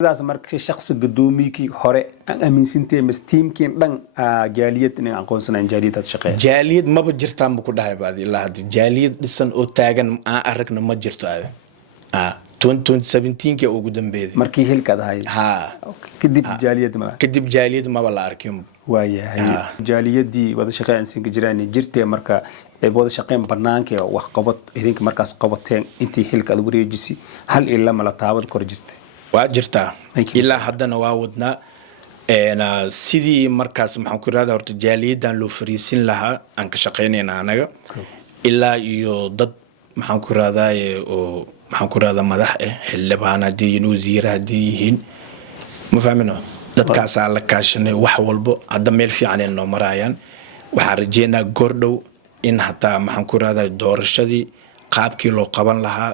sidaas marka shakhsi gudoomiyki hore aan aaminsantahay teamkiin dhan jaaliyad inay aqoonsanayaan jaaliyad shaqeeya jaaliyad maba jirtaan ma ku dhahay baad ilaa hadda jaaliyad dhisan oo taagan aan aragna ma jirto aad 2017 ugu dambeeyay markii hilkaad ahay kadib jaaliyad maba la arkin waayahay jaaliyadii wada shaqeynaysan jiraan jirtay marka ay wada shaqeyn banaanka wax qabad idinka markaas qabateen intii hilkaad wareejisi hal ila ma la taabad kor jirtay waa jirtaa ilaa haddana waa wadnaa sidii markaas maxaan ku yiraahdaa horta jaaliyadan loo fariisin lahaa aan ka shaqeynayna anaga ilaa iyo dad maxaan ku yiraahdaa oo maxaan ku yiraahdaa madax xildhibaan hadii iyo wasiir hadii yihiin ma fahmino dadkaas la kaashanay wax walba hadda meel fiican ay noo marayaan waxa rajeynaa goordhow in hataa maxaan ku yiraahdaa doorashadii qaabkii loo qaban lahaa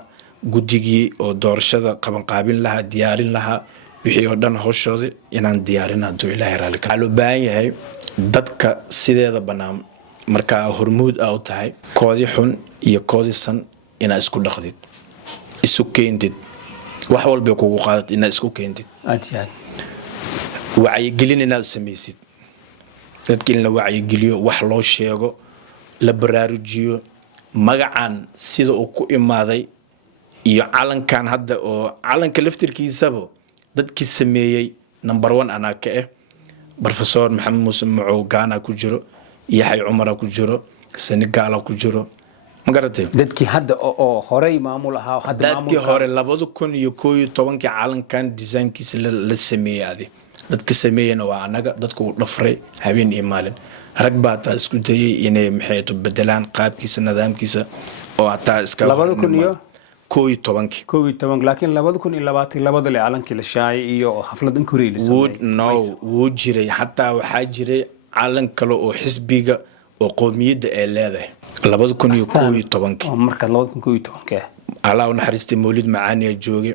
guddigii oo doorashada qaban qaabin lahaa diyaarin lahaa wixii oo dhan hawshooda inaan diyaarin haduu ilaahay raali ka loo baahan yahay dadka sideeda banaan marka hormuud u tahay koodi xun iyo koodi san ina isku dhaqdid isu keendid wax walba kugu qaadad ina isku keendid wacyi gelin inaad sameysid dadkii la wacyi geliyo wax loo sheego la baraarujiyo magacan sida uu ku imaaday iyo calankan hadda oo calanka laftirkiisaba dadkii sameeyay number 1 ana ka professor Maxamed Muuse Macow Gaana ku jiro Yaxay Cumar ku jiro Senegal ku jiro ma garatay dadkii hadda oo horey maamul ahaa hadda dadkii hore 2011 calankan designkiisa la sameeyay dadka sameeyana waa anaga dadku dhafray habeen iyo maalin rag baa taa isku dayay inay maxay bedelaan qaabkiisa nidaamkiisa oo ataa iska 2011 laakiin 2022 le calankii la shaayay iyo xaflad in Korea la sameeyay wuu jiray hatta waxa jiray calan kale oo xisbiga oo qoomiyadda ay leedahay 2011 marka 2011 Allah u naxariistay Mawlid Macaani joogay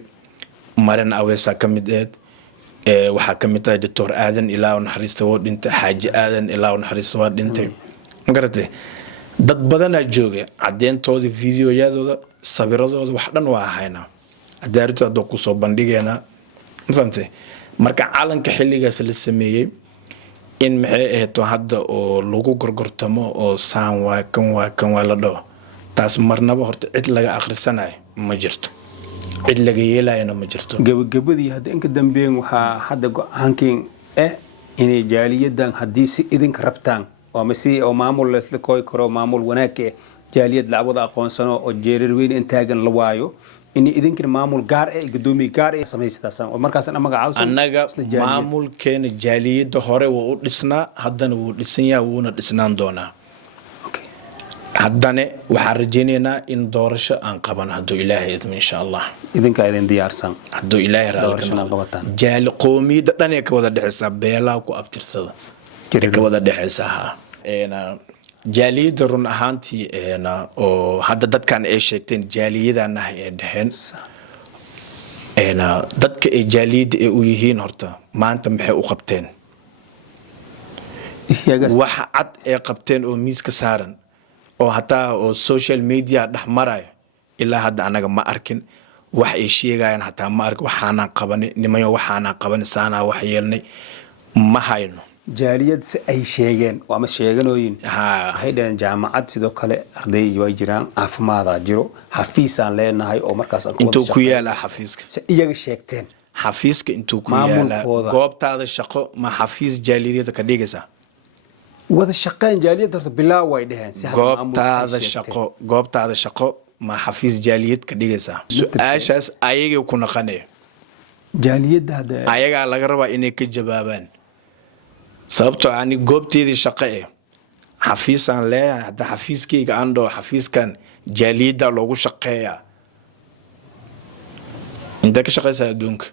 maran aweesa kamid waxa kamid ah Dr. Aadan ilaa u naxariistay oo dhintay Xaaji Aadan ilaa u naxariistay waa dhintay ma garatay dad badan joogay cadeentooda fiidiyoyadooda sawiradooda wax dhan waa hayna adaarto hadda ku soo bandhigeena ma fahamtay marka calanka xilligaas la sameeyay in maxay ahayto hadda oo lagu gorgortamo oo saan waa kan waa la dhaw taas marnaba horta cid laga akhrisanayo ma jirto cid laga yeelayna ma jirto gabadii hadda inka dambeeyay waxa hadda go'aankeen inay jaaliyadan hadii si idinka rabtaan oo masi oo maamul la kooy karo maamul wanaag jaaliyad lacagada aqoonsano oo jeerar weyn intaagan la waayo in idinka maamul gaar gudoomiye gaar sameeyay oo markaas magacaawsan anaga maamulkeena jaaliyada hore wuu dhisnaa haddana wuu dhisan yahay wuuna dhisnaan doonaa haddana waxaan rajeynaynaa in doorasho aan qaban haduu ilaahay idmo insha Allah idinka idin diyaarsan haduu ilaahay raali ka noqdo jaali qoomiyada dhan ee ka wada dhaxaysa beelaha ku abtirsada ka wada dhaxaysa jaaliyada run ahaantii oo hadda dadkan ay sheegteen jaaliyadana ay dhaxeen dadka ay jaaliyada ay u yihiin horta maanta maxay u qabteen waxa cad ay qabteen oo miiska saaran oo hataa oo social media dhaxmaray ilaa hadda anaga ma arkin wax ay sheegayaan hataa ma arkin waxaana qabanay nimayo waxaana qabanay saana wax yeelnay ma hayno jaaliyad si ay sheegeen waa ma sheeganooyin waxay dhaheen jaamacad sidoo kale arday way jiraan caafimaad jiro xafiisaan leenahay oo markaas intuu ku yaala xafiiska si iyaga sheegteen xafiiska intuu ku yaala goobtaada shaqo ma xafiis jaaliyada ka dhigaysa wada shaqeyn jaaliyada bilaa way dhaheen si goobtaada shaqo ma xafiis jaaliyad ka dhigaysa su'aashaas ayaga ku naqanay jaaliyada hada ayaga laga rabaa inay ka jawaabaan sababtoo aan goobteedii shaqo xafiisaan leeyahay hadda xafiiskayga aan dhaho xafiiskan jaaliyada loogu shaqeeyaa inta ka shaqeysaa adduunka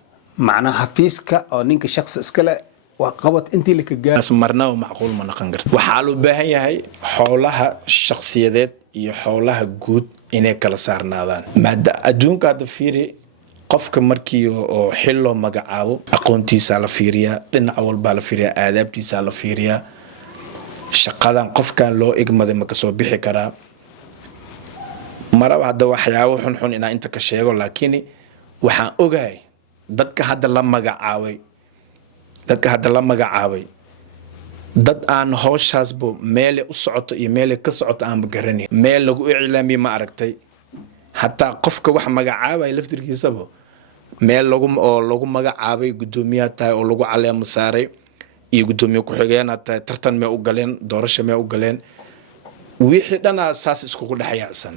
macnaha xafiiska oo ninka shakhsi iska leh waa qabad intii la ka gaar marnaba macquul ma noqon karto waxaa loo baahan yahay xoolaha shakhsiyadeed iyo xoolaha guud inay kala saarnaadaan maada adduunka hadda fiiri qofka markii oo xil loo magacaabo aqoontiisa la fiiriyaa dhinac walba la fiiriyaa aadaabtiisa la fiiriyaa shaqadan qofkan loo igmaday ma ka soo bixi karaa maraba hadda waxyaabo xun inaan inta ka sheego laakiin waxaan ogahay dadka hadda la magacaabay dad aan howshaasba meelay u socoto iyo meelay ka socoto aanba garanay meel lagu iclaamiye ma aragtay hataa qofka wax magacaabay laftirkiisaba meel lagu magacaabay gudoomiyaha tahay oo lagu caleemo saaray iyo gudoomiye ku-xigeenaad tahay tartan mee u galeen doorasho mee u galeen wixii dhanaa saas iskugu dhexyaacsan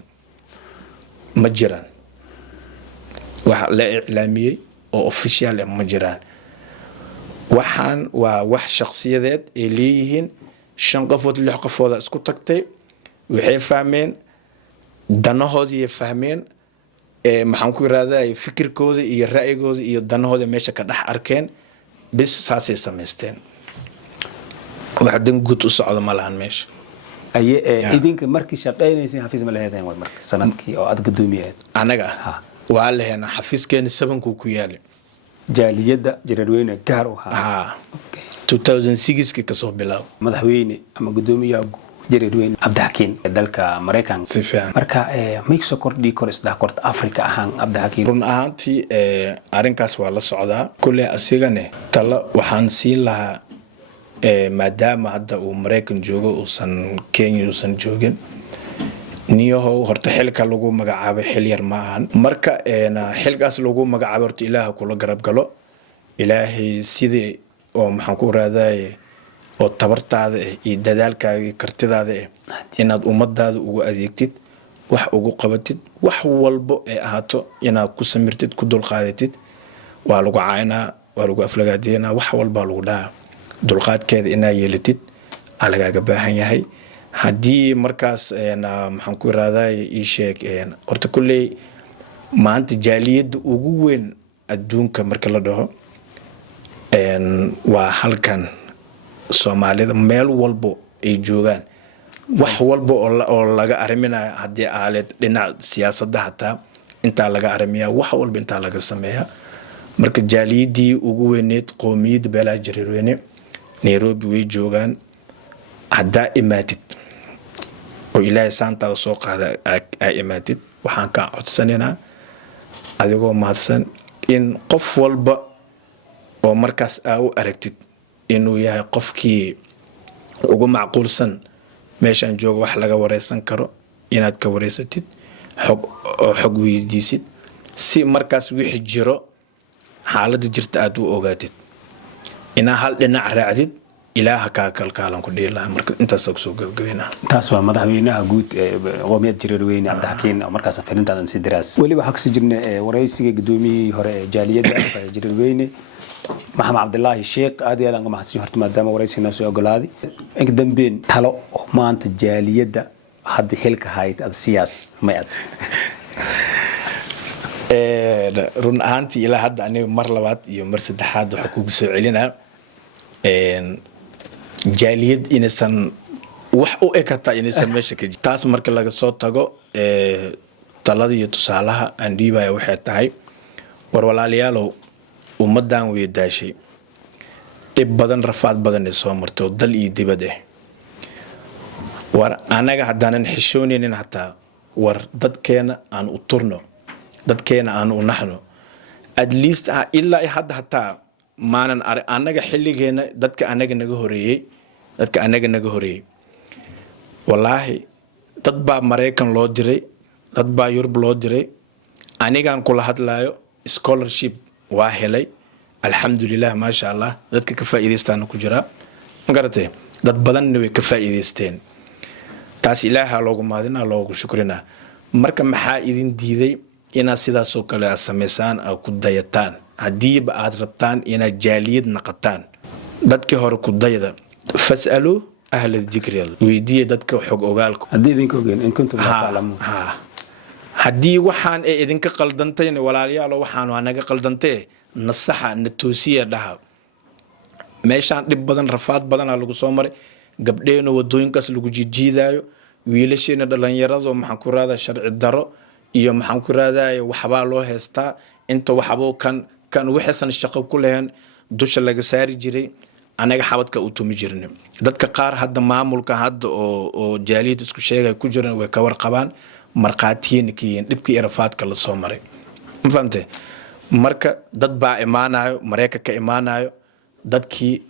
ma jiraan wax la iclaamiyey oo official ma jiraan waxaan waa wax shakhsiyadeed ay leeyihiin 5 qofood 6 qofooda isku tagtay waxay fahmeen danahoodii fahmeen maxaan ku yiraahdaa fikirkooda iyo ra'yigooda iyo danahooda meesha ka dhex arkeen bis saasay samaysteen wax dan guud u socdo ma lahan meesha idinka markii shaqeynaysan xafiis ma leedahay marka sanadkii oo aad gudoomiyaad anaga waa leena xafiiskeena 7 ku yaalay jaaliyada Jareerweyne gaar u ahaa 2006 ka soo bilaw madaxweyne ama gudoomiyaha Jareerweyne Cabdixakiin dalka Mareykanka marka mix kordhi kor isda korta Afrika ahaan Cabdixakiin run ahaantii arinkaas waa la socdaa kullee asigane tala waxaan siin lahaa maadaama hadda uu Mareykan joogo uusan Kenya uusan joogin niyahow horta xilka lagu magacaabay xil yar ma ahan marka xilkaas lagu magacaabay horta Ilaaha kula garab galo Ilaahay sidii oo maxaan ku raadayay oo tabartaada iyo dadaalkaaga kartidaada inaad ummadaada ugu adeegtid wax ugu qabatid wax walbo ee ahaato inaad ku samirtid ku dulqaadatid waa lagu caayna waa lagu aflagaadeena wax walba lagu dhaca dulqaadkeeda inaad yeelatid alagaaga baahan yahay haddii markaas maxaan ku raadayay ii sheeg horta kulley maanta jaaliyadda ugu weyn adduunka marka la dhaho waa halkan Soomaalida meel walbo ay joogaan wax walbo oo laga ariminayo haddii aalad dhinac siyaasadda hataa inta laga arimiyaa wax walba inta laga sameeyaa marka jaaliyadii ugu weyneed qoomiyadda beelaha Jareerweyne Nairobi way joogaan haddaa imaatid oo Ilaahay saantaada soo qaada ay imaatid waxaan ka codsanaynaa adigoo mahadsan in qof walba oo markaas aa u aragtid inuu yahay qofkii ugu macquulsan meeshan joogo wax laga wareysan karo inaad ka wareysatid xog weydiisid si markaas wixii jiro xaaladda jirta aad u ogaatid ina hal dhinac raacdid Ilaaha ka kalkaalan ku dhiilaa marka intaas soo gabagabeena taas waa madaxweynaha guud ee qoomiyadda Jareerweyne Cabdixakiin markaas fariintaadan si diraas wali waxa ka sii jirnay wareysiga gudoomiyihii hore ee jaaliyadda Jareerweyne Maxamed Cabdullaahi Sheekh aad iyo aad aan mahadsan horta maadaama wareysiina soo ogolaaday in dambeyn talo oo maanta jaaliyadda hadda xilka hayd ad siyaas ma ad run ahaantii ilaa hadda aniga mar labaad iyo mar saddexaad waxa kugu soo celinaa jaaliyad inaysan wax u ekata inaysan meesha ka jirto taas marka laga soo tago talada iyo tusaalaha aan dhiibaya waxay tahay war walaalayaalow ummadan way daashay dhib badan rafaad badan ee soo martay dal iyo dibad war anaga haddaanan xishoonaynin hataa war dadkeena aan u turno dadkeena aan u naxno at least ilaa hadda hataa maanan anaga xilligeena dadka anaga naga horeeyay wallaahi dad baa Mareykan loo diray dad baa Yurub loo diray anigaan kula hadlaayo scholarship waa helay alxamdulilah ma sha Allah dadka ka faa'iideystaan ku jira ma garatay dad badan way ka faa'iideysteen taas Ilaaha loogu maadina loogu shukrina marka maxaa idin diiday inaad sidaas oo kale sameysaan oo ku dayataan haddii ba aad rabtaan inaad jaaliyad naqataan dadkii hore ku dayda fasalu ahla dhikri weydiye dadka xog ogaalku haddii idinka ogeen in kuntum ta'lamuun haddii waxaan ay idinka qaldantay walaalayaal waxaan naga qaldantay nasaxa natoosiya dhaha meeshaan dhib badan rafaad badan lagu soo maray gabdheena wadooyinkaas lagu jiidaayo wiilasheena dhalinyarada maxaan ku raada sharci daro iyo maxaan ku raadaya waxba loo heestaa inta waxba kan wixii shaqo ku lehen dusha laga saari jiray anaga xabadka u tumi jirnay dadka qaar hadda maamulka hadda oo jaaliyad isku sheegay ku jiraan way ka warqabaan marqaatiyeena kiyeen dhibkii rafaadka la soo maray ma fahamtay marka dad baa imaanayo mareyka ka imaanayo dadkii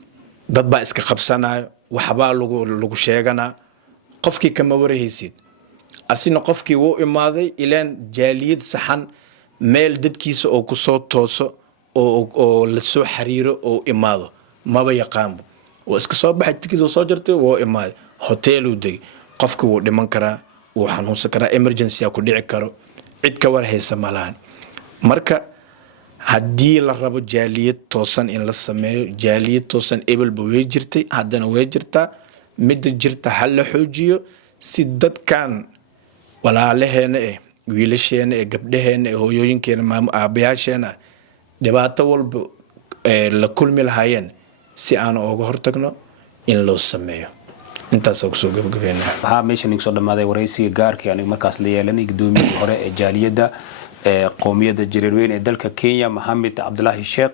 dad baa iska qabsanayo waxbaa lagu sheeganaa qofkii kama warahaysid asina qofkii wuu imaaday ilaan jaaliyad saxan meel dadkiisa oo kusoo tooso oo la soo xiriiro oo imaado maba yaqaanbo oo iska soo baxay tikid oo soo jartay wuu imaaday hotel uu degay qofkii wuu dhiman karaa wuu xanuunsan karaa emergency ku dhici karo cid ka warhaysa malahan marka haddii la rabo jaaliyad toosan in la sameeyo jaaliyad toosan ebelba way jirtay haddana way jirtaa midda jirta ha la xoojiyo si dadkan walaalaheena wiilasheena gabdhaheena hooyooyinkeena aabayaasheena dhibaato walba la kulmi lahaayeen si aan uga hortagno in loo sameeyo intaas oo soo gabagabeynaa waxaa meeshan igu soo dhamaaday waraysiga gaarkii aniga markaas la yeelanay gudoomiyihii hore ee jaaliyadda qoomiyadda jareerweyn ee dalka Kenya Maxamed Cabdullaahi Sheekh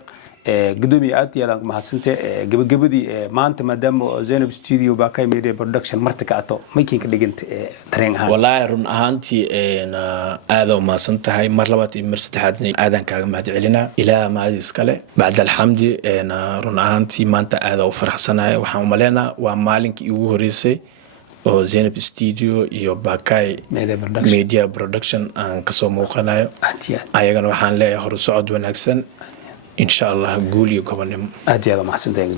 gudoomiye aad iyo aad mahadsantahay gabagabadii maanta maadaama Zainab Studio baa ka media production martika ato making ka dhiganta tareen ahaan wallahi run ahaantii aad oo mahadsantahay mar labaad iyo mar saddexaad aadan kaaga mahad celinaa ilaa maadi iskale bacda alxamdi run ahaantii maanta aad oo faraxsanahay waxaan u maleynaa waa maalinkii ugu horeysay oo Zainab Studio iyo Bakai Media Production aan ka soo muuqanayo ayagana waxaan leeyahay hor socod wanaagsan إن شاء الله قولي قبل أدي هذا محسن تاني